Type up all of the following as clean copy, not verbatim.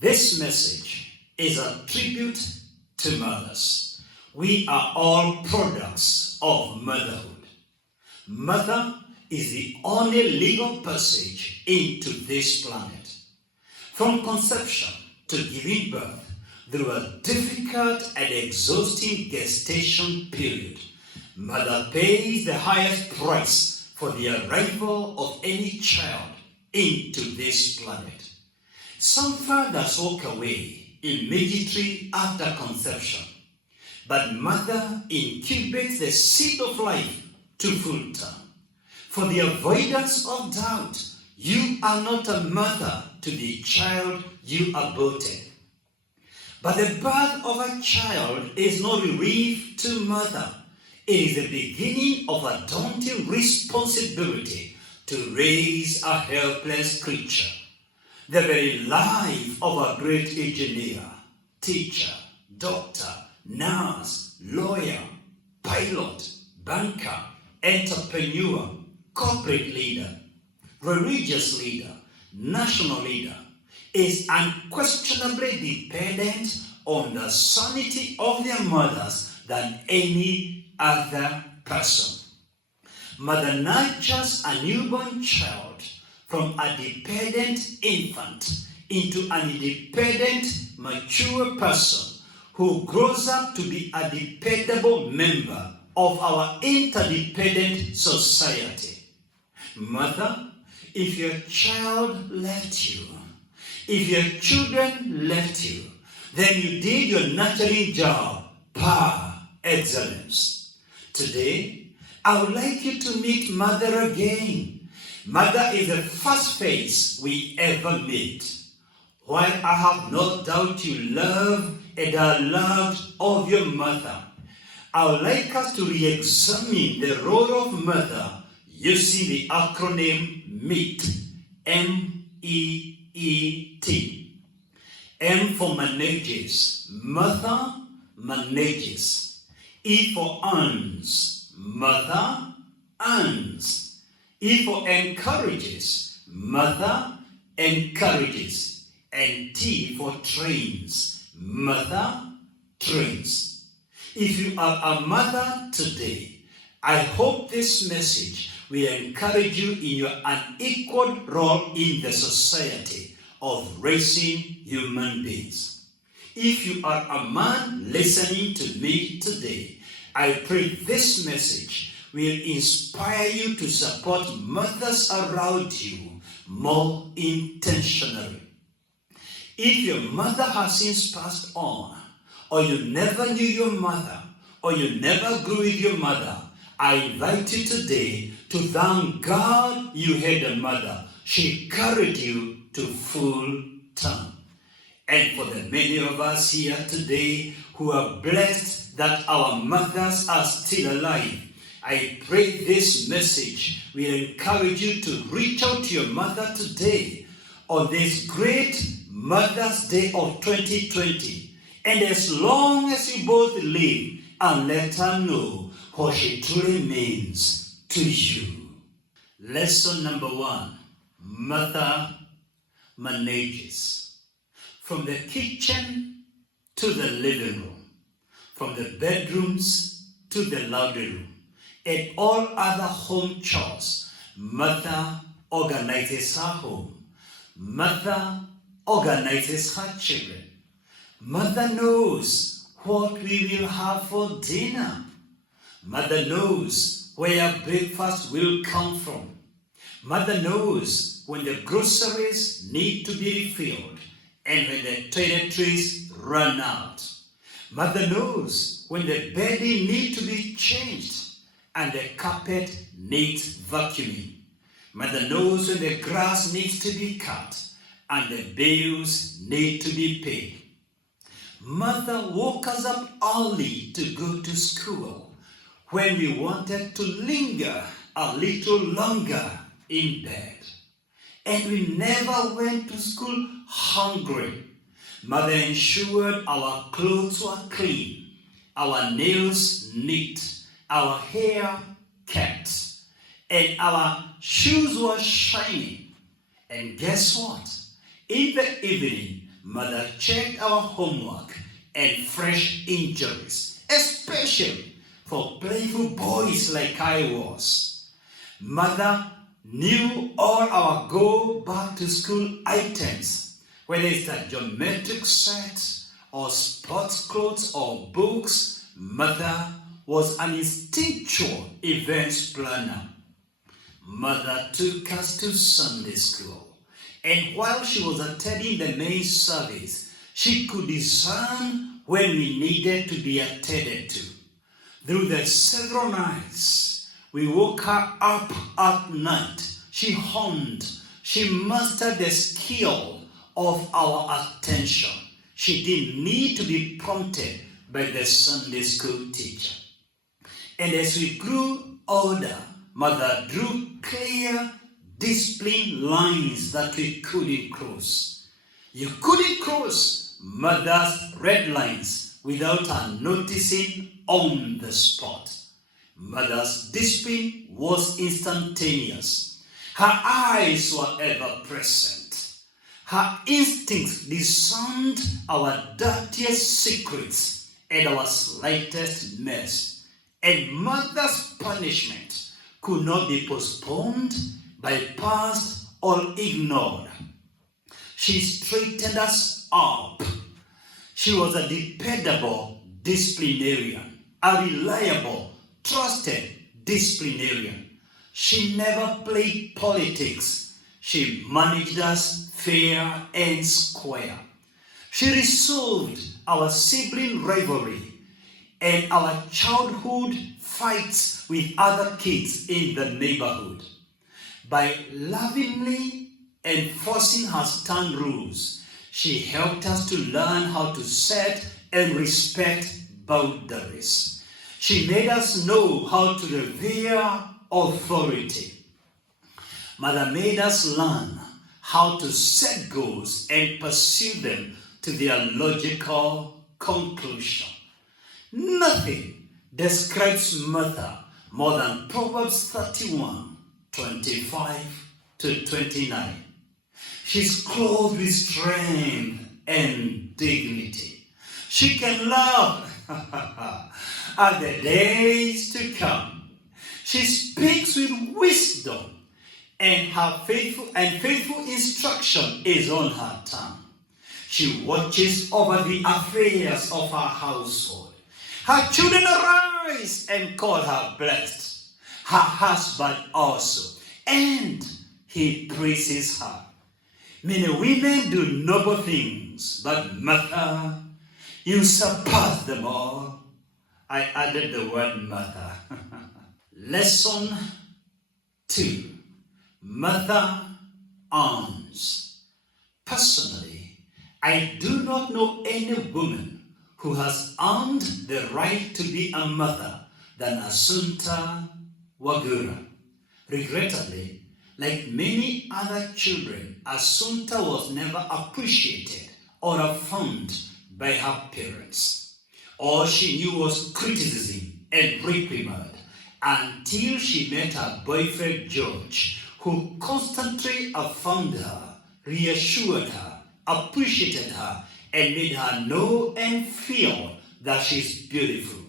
This message is a tribute to mothers. We are all products of motherhood. Mother is the only legal passage into this planet. From conception to giving birth, through a difficult and exhausting gestation period, mother pays the highest price for the arrival of any child into this planet. Some fathers walk away immediately after conception, but mother incubates the seed of life to full term. For the avoidance of doubt, you are not a mother to the child you aborted. But the birth of a child is no relief to mother. It is the beginning of a daunting responsibility to raise a helpless creature. The very life of a great engineer, teacher, doctor, nurse, lawyer, pilot, banker, entrepreneur, corporate leader, religious leader, national leader is unquestionably dependent on the sanity of their mothers than any other person. Mother nurtures a newborn child from a dependent infant into an independent, mature person who grows up to be a dependable member of our interdependent society. Mother, if your child left you, if your children left you, then you did your nurturing job par excellence. Today, I would like you to meet Mother again. Mother is the first face we ever meet. While I have no doubt you love and are loved of your mother, I would like us to re-examine the role of mother using the acronym MEET, M-E-E-T. M for manages, mother manages. E for earns, mother earns. E for encourages, mother encourages. And T for trains, mother trains. If you are a mother today, I hope this message will encourage you in your unequal role in the society of raising human beings. If you are a man listening to me today, I pray this message will inspire you to support mothers around you more intentionally. If your mother has since passed on, or you never knew your mother, or you never grew with your mother, I invite you today to thank God you had a mother. She carried you to full term. And for the many of us here today who are blessed that our mothers are still alive, I pray this message will encourage you to reach out to your mother today on this great Mother's Day of 2020. And as long as you both live, and let her know what she truly means to you. Lesson number 1, Mother manages. From the kitchen to the living room, from the bedrooms to the laundry room, and all other home chores, mother organizes her home. Mother organizes her children. Mother knows what we will have for dinner. Mother knows where breakfast will come from. Mother knows when the groceries need to be refilled and when the toiletries run out. Mother knows when the bedding needs to be changed and the carpet needs vacuuming. Mother knows when the grass needs to be cut and the bills need to be paid. Mother woke us up early to go to school when we wanted to linger a little longer in bed. And we never went to school hungry. Mother ensured our clothes were clean, our nails neat, our hair kept, and our shoes were shiny. And guess what? In the evening, Mother checked our homework and fresh injuries, especially for playful boys like I was. Mother knew all our go back to school items, whether it's a geometric set or sports clothes or books. Mother was an instinctual events planner. Mother took us to Sunday school, and while she was attending the main service, she could discern when we needed to be attended to. Through the several nights we woke her up at night, she honed, she mastered the skill of our attention. She didn't need to be prompted by the Sunday school teacher. And as we grew older, Mother drew clear, disciplined lines that we couldn't cross. You couldn't cross Mother's red lines without her noticing on the spot. Mother's discipline was instantaneous. Her eyes were ever present. Her instincts discerned our dirtiest secrets and our slightest mess. And Mother's punishment could not be postponed, bypassed, or ignored. She straightened us up. She was a dependable disciplinarian, a reliable, trusted disciplinarian. She never played politics. She managed us fair and square. She resolved our sibling rivalry and our childhood fights with other kids in the neighborhood. By lovingly enforcing her stern rules, she helped us to learn how to set and respect boundaries. She made us know how to revere authority. Mother made us learn how to set goals and pursue them to their logical conclusion. Nothing describes Mother more than Proverbs 31:25-29. She's clothed with strength and dignity. She can laugh at the days to come. She speaks with wisdom, and her faithful instruction is on her tongue. She watches over the affairs of her household. Her children arise and call her blessed. Her husband also, and he praises her. Many women do noble things, but Mother, you surpass them all. I added the word Mother. Lesson 2. Mother earns. Personally, I do not know any woman who has earned the right to be a mother than Assunta Wagura. Regrettably, like many other children, Assunta was never appreciated or affirmed by her parents. All she knew was criticism and reprimand until she met her boyfriend George, who constantly affirmed her, reassured her, appreciated her, and made her know and feel that she's beautiful.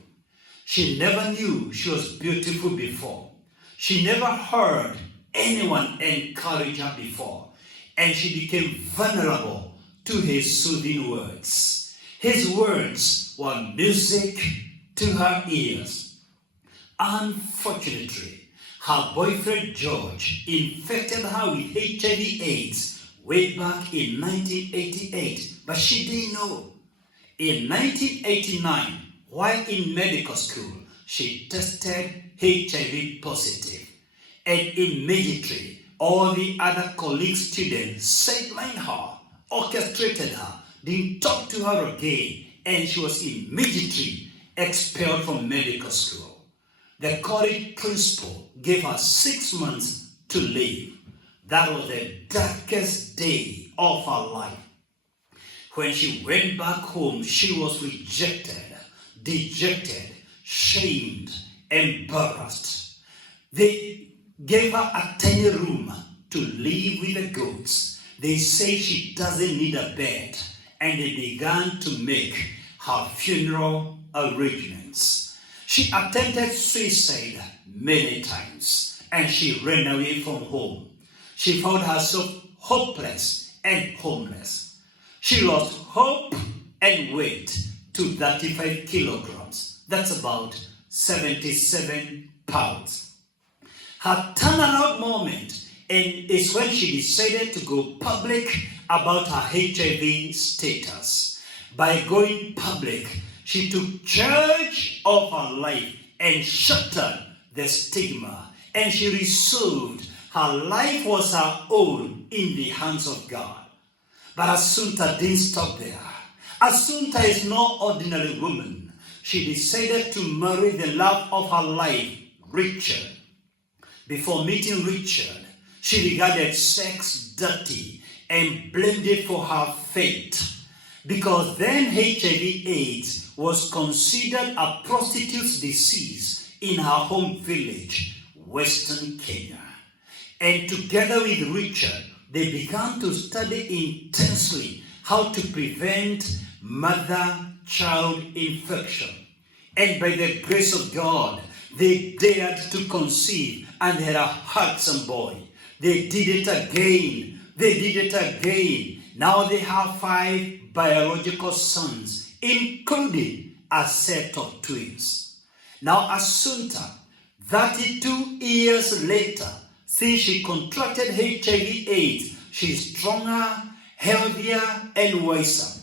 She never knew she was beautiful before. She never heard anyone encourage her before, and she became vulnerable to his soothing words. His words were music to her ears. Unfortunately, her boyfriend George infected her with HIV/AIDS way back in 1988, but she didn't know. In 1989, while in medical school, she tested HIV positive, and immediately all the other colleague students sidelined her, orchestrated her, didn't talk to her again, and she was immediately expelled from medical school. The college principal gave her 6 months to live. That was the darkest day of her life. When she went back home, she was rejected, dejected, shamed, embarrassed. They gave her a tiny room to live with the goats. They say she doesn't need a bed, and they began to make her funeral arrangements. She attempted suicide many times, and she ran away from home. She found herself hopeless and homeless. She lost hope and weight to 35 kilograms. That's about 77 pounds. Her turnaround moment is when she decided to go public about her HIV status. By going public, she took charge of her life and shattered the stigma, and she resolved her life was her own in the hands of God. But Assunta didn't stop there. Assunta is no ordinary woman. She decided to marry the love of her life, Richard. Before meeting Richard, she regarded sex dirty and blamed it for her fate, because then HIV/AIDS was considered a prostitute's disease in her home village, Western Kenya. And together with Richard, they began to study intensely how to prevent mother-child infection. And by the grace of God, they dared to conceive and had a handsome boy. They did it again. They did it again. Now they have 5 biological sons, including a set of twins. Now Assunta, 32 years later, since she contracted HIV/AIDS, she's stronger, healthier, and wiser.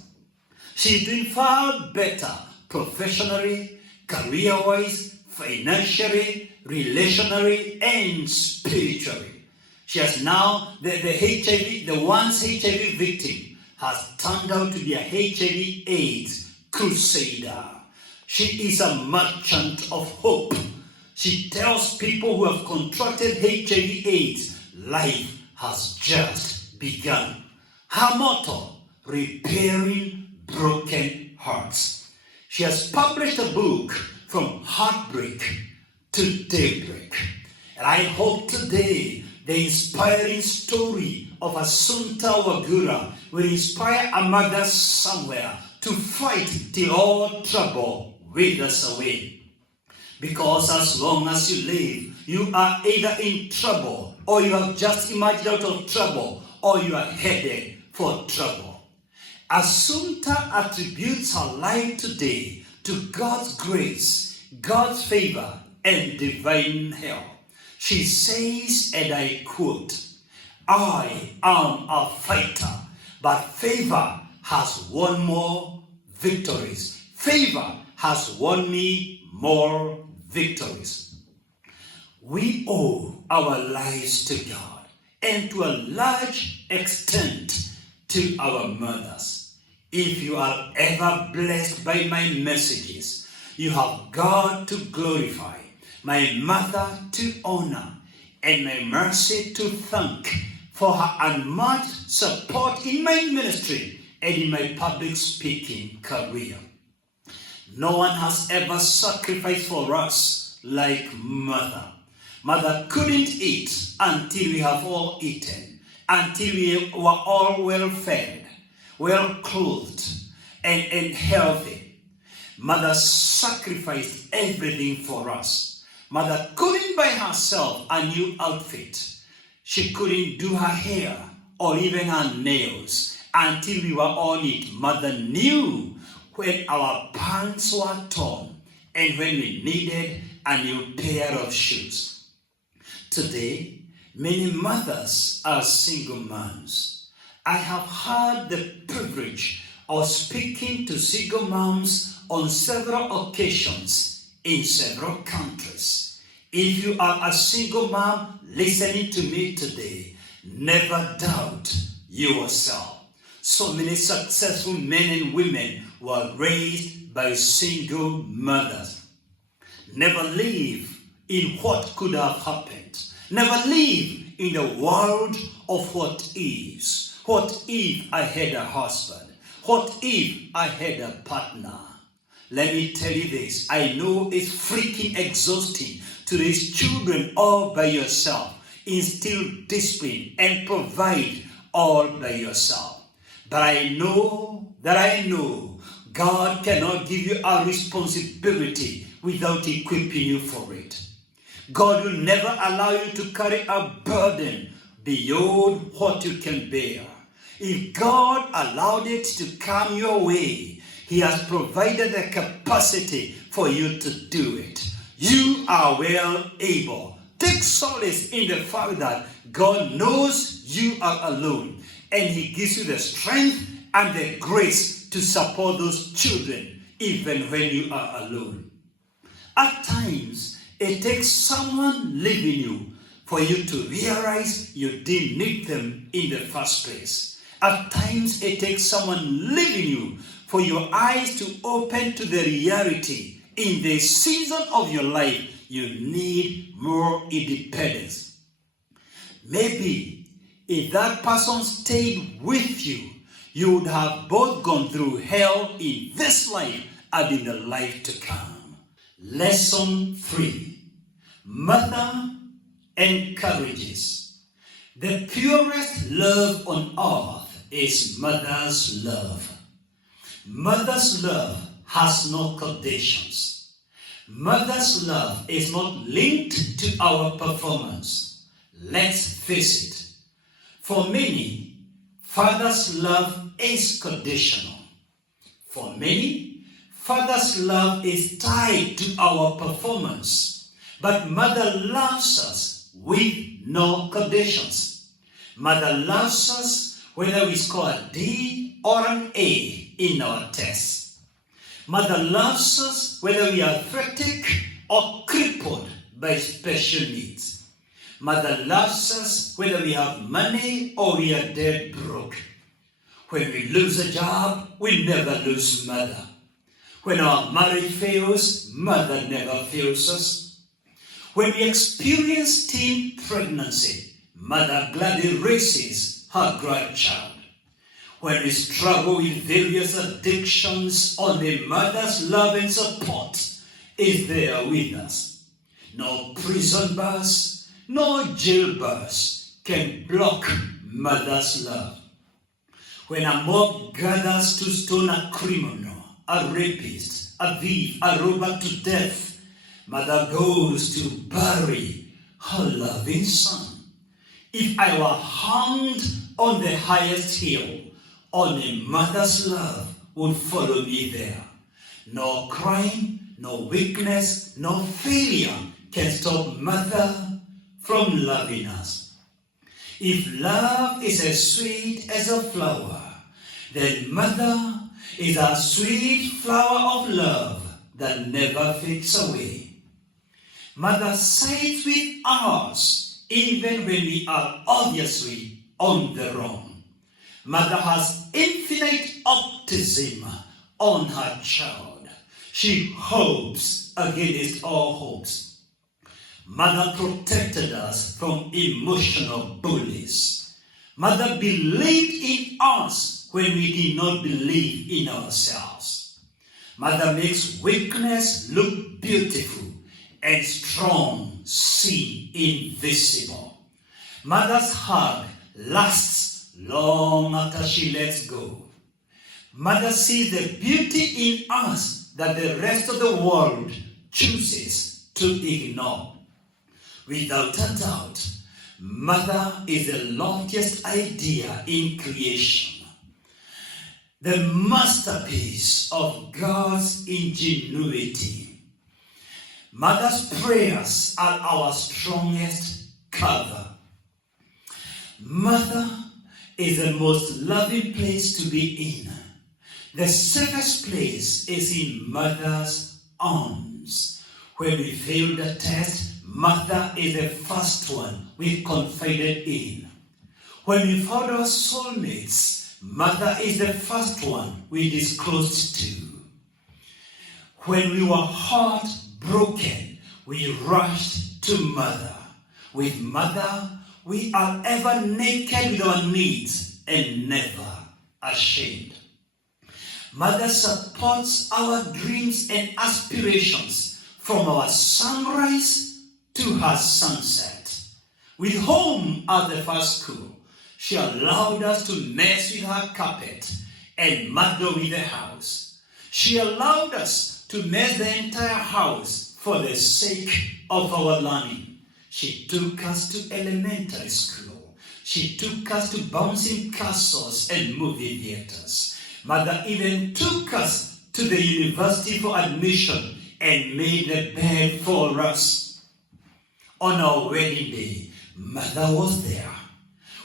She's doing far better professionally, career-wise, financially, relationally, and spiritually. She has now, the once HIV victim has turned out to be a HIV/AIDS crusader. She is a merchant of hope. She tells people who have contracted HIV/AIDS, life has just begun. Her motto, repairing broken hearts. She has published a book, From Heartbreak to Daybreak. And I hope today the inspiring story of Assunta Wagura will inspire a mother somewhere to fight till all trouble withers away. Because as long as you live, you are either in trouble, or you have just emerged out of trouble, or you are headed for trouble. Assunta attributes her life today to God's grace, God's favor, and divine help. She says, and I quote, "I am a fighter, but favor has won more victories. Favor has won me more victories." We owe our lives to God, and to a large extent to our mothers. If you are ever blessed by my messages, you have God to glorify, my mother to honor, and my mercy to thank for her unmatched support in my ministry and in my public speaking career. No one has ever sacrificed for us like Mother. Mother couldn't eat until we have all eaten, until we were all well fed, well clothed, and healthy. Mother sacrificed everything for us. Mother couldn't buy herself a new outfit. She couldn't do her hair or even her nails until we were on it. Mother knew when our pants were torn and when we needed a new pair of shoes. Today, many mothers are single moms. I have had the privilege of speaking to single moms on several occasions in several countries. If you are a single mom listening to me today, never doubt yourself. So many successful men and women were raised by single mothers. Never live in what could have happened. Never live in the world of what is. What if I had a husband? What if I had a partner? Let me tell you this. I know it's freaking exhausting to raise children all by yourself, instill discipline, and provide all by yourself. But I know that I know God cannot give you a responsibility without equipping you for it. God will never allow you to carry a burden beyond what you can bear. If God allowed it to come your way, He has provided the capacity for you to do it. You are well able. Take solace in the fact that God knows you are alone, and He gives you the strength and the grace to support those children even when you are alone. At times, it takes someone leaving you for you to realize you didn't need them in the first place. At times, it takes someone leaving you for your eyes to open to the reality in the season of your life you need more independence. Maybe if that person stayed with you, you would have both gone through hell in this life and in the life to come. Lesson 3. Mother encourages. The purest love on earth is mother's love. Mother's love has no conditions. Mother's love is not linked to our performance. Let's face it. For many, father's love is conditional. For many, father's love is tied to our performance. But mother loves us with no conditions. Mother loves us whether we score a D or an A in our tests. Mother loves us whether we are athletic or crippled by special needs. Mother loves us whether we have money or we are dead broke. When we lose a job, we never lose mother. When our marriage fails, mother never fails us. When we experience teen pregnancy, mother gladly raises her grandchild. When we struggle with various addictions, only mother's love and support is there with us. No prison bars, no jail bars can block mother's love. When a mob gathers to stone a criminal, a rapist, a thief, a robber to death, mother goes to bury her loving son. If I were hanged on the highest hill, only mother's love would follow me there. No crime, no weakness, no failure can stop mother from loving us. If love is as sweet as a flower, then mother is a sweet flower of love that never fades away. Mother sides with us even when we are obviously on the wrong. Mother has infinite optimism on her child. She hopes against all hopes. Mother protected us from emotional bullies. Mother believed in us when we did not believe in ourselves. Mother makes weakness look beautiful and strong seem invisible. Mother's hug lasts long after she lets go. Mother sees the beauty in us that the rest of the world chooses to ignore. Without a doubt, mother is the loftiest idea in creation, the masterpiece of God's ingenuity. Mother's prayers are our strongest cover. Mother is the most loving place to be in. The safest place is in mother's arms. When we fail the test, mother is the first one we confided in. When we found our soulmates, mother is the first one we disclosed to. When we were heartbroken, we rushed to mother. With mother, we are ever naked with our needs and never ashamed. Mother supports our dreams and aspirations from our sunrise to her sunset. With home at the first school, she allowed us to mess with her carpet and muddle with the house. She allowed us to mess the entire house for the sake of our learning. She took us to elementary school. She took us to bouncing castles and movie theaters. Mother even took us to the university for admission and made the bed for us. On our wedding day, Mother was there.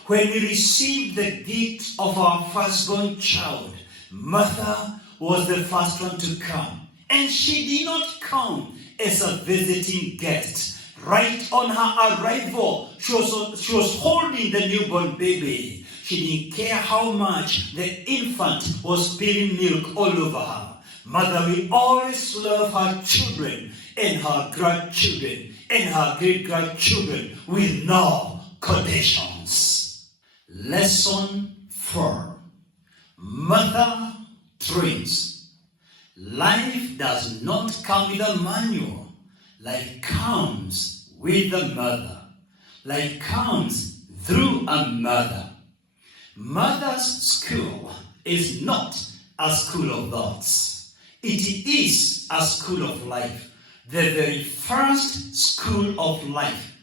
When we received the gift of our firstborn child, Mother was the first one to come. And she did not come as a visiting guest. Right on her arrival, she was holding the newborn baby. She didn't care how much the infant was spilling milk all over her. Mother will always love her children and her grandchildren and her great-grandchildren with no conditions. Lesson 4. Mother trains. Life does not come with a manual. Life comes with a mother. Life comes through a mother. Mother's school is not a school of thoughts. It is a school of life. The very first school of life.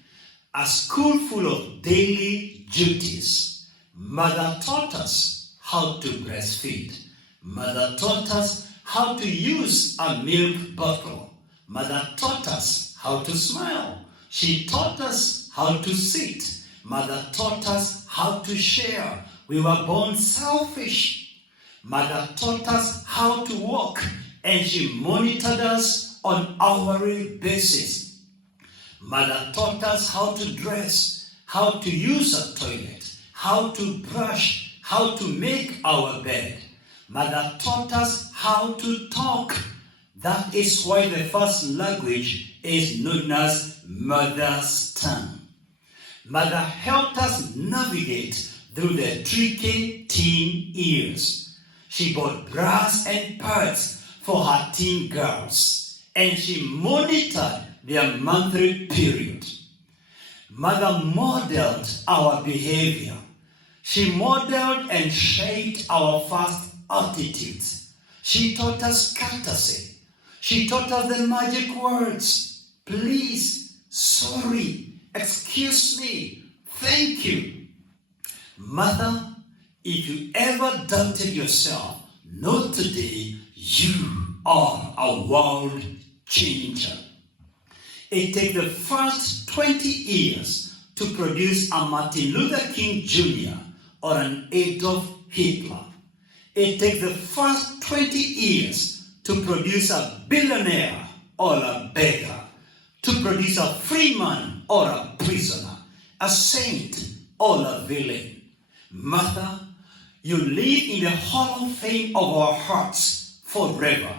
A school full of daily duties. Mother taught us how to breastfeed. Mother taught us how to use a milk bottle. Mother taught us how to smile. She taught us how to sit. Mother taught us how to share. We were born selfish. Mother taught us how to walk, and she monitored us on an hourly basis. Mother taught us how to dress, how to use a toilet, how to brush, how to make our bed. Mother taught us how to talk. That is why the first language is known as mother's tongue. Mother helped us navigate through the tricky teen years. She bought bras and pads for her teen girls, and she monitored their monthly period. Mother modeled our behavior. She modeled and shaped our first attitudes. She taught us courtesy. She taught us the magic words: please, sorry, excuse me, thank you. Mother, if you ever doubted yourself, know today you are a world changer. It takes the first 20 years to produce a Martin Luther King Jr. or an Adolf Hitler. It takes the first 20 years to produce a billionaire or a beggar, to produce a free man or a prisoner, a saint or a villain. Mother, you live in the hall of fame of our hearts forever.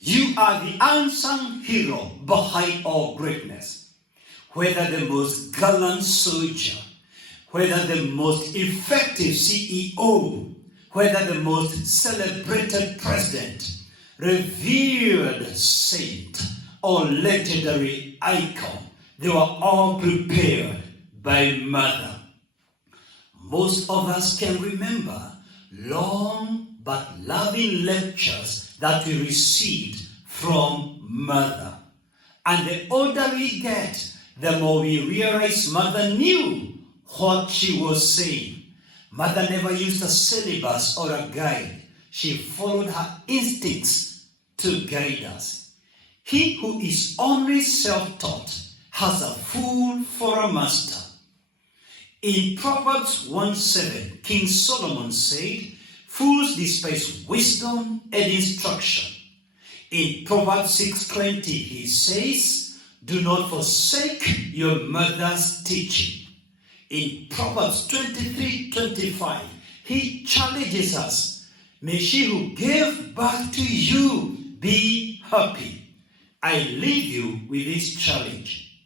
You are the unsung hero behind our greatness. Whether the most gallant soldier, whether the most effective CEO, whether the most celebrated president, revered saint, or legendary icon, they were all prepared by Mother. Most of us can remember long but loving lectures that we received from Mother. And the older we get, the more we realize Mother knew what she was saying. Mother never used a syllabus or a guide. She followed her instincts to guide us. He who is only self-taught has a fool for a master. In Proverbs 1:7, King Solomon said, fools despise wisdom and instruction. In Proverbs 6:20, he says, do not forsake your mother's teaching. In Proverbs 23:25, he challenges us, may she who gave birth to you be happy. I leave you with this challenge.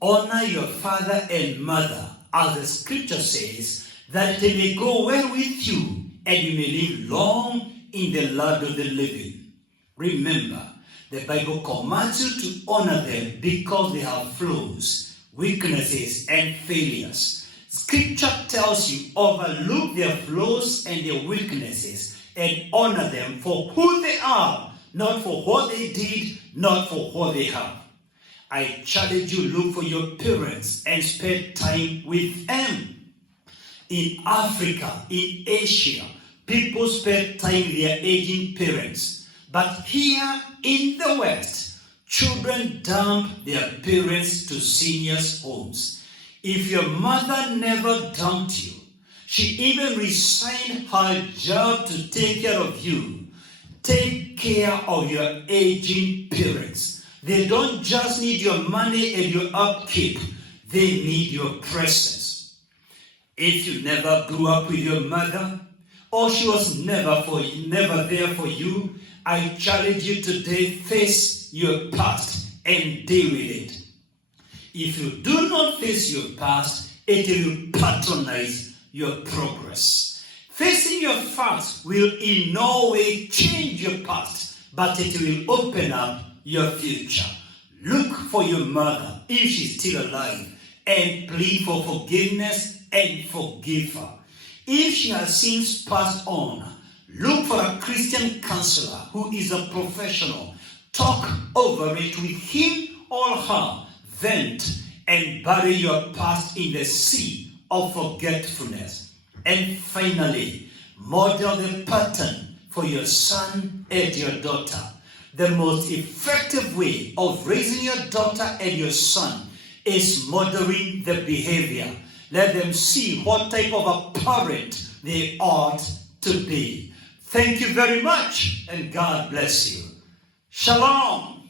Honor your father and mother, as the scripture says, that they may go well with you and you may live long in the land of the living. Remember, the Bible commands you to honor them because they have flaws, weaknesses, and failures. Scripture tells you overlook their flaws and their weaknesses and honor them for who they are, not for what they did, not for what they have. I challenge you, look for your parents and spend time with them. In Africa, in Asia, people spend time with their aging parents. But here in the West, children dump their parents to seniors' homes. If your mother never dumped you, she even resigned her job to take care of you. Take care of your aging parents. They don't just need your money and your upkeep. They need your presence. If you never grew up with your mother, or she was never there for you, I challenge you today, face your past and deal with it. If you do not face your past, it will patronize your progress. Facing your past will in no way change your past, but it will open up your future. Look for your mother, if she's still alive, and plead for forgiveness and forgive her. If she has since passed on, look for a Christian counselor who is a professional. Talk over it with him or her. Vent and bury your past in the sea of forgetfulness. And finally, model the pattern for your son and your daughter. The most effective way of raising your daughter and your son is modeling the behavior. Let them see what type of a parent they ought to be. Thank you very much, and God bless you. Shalom.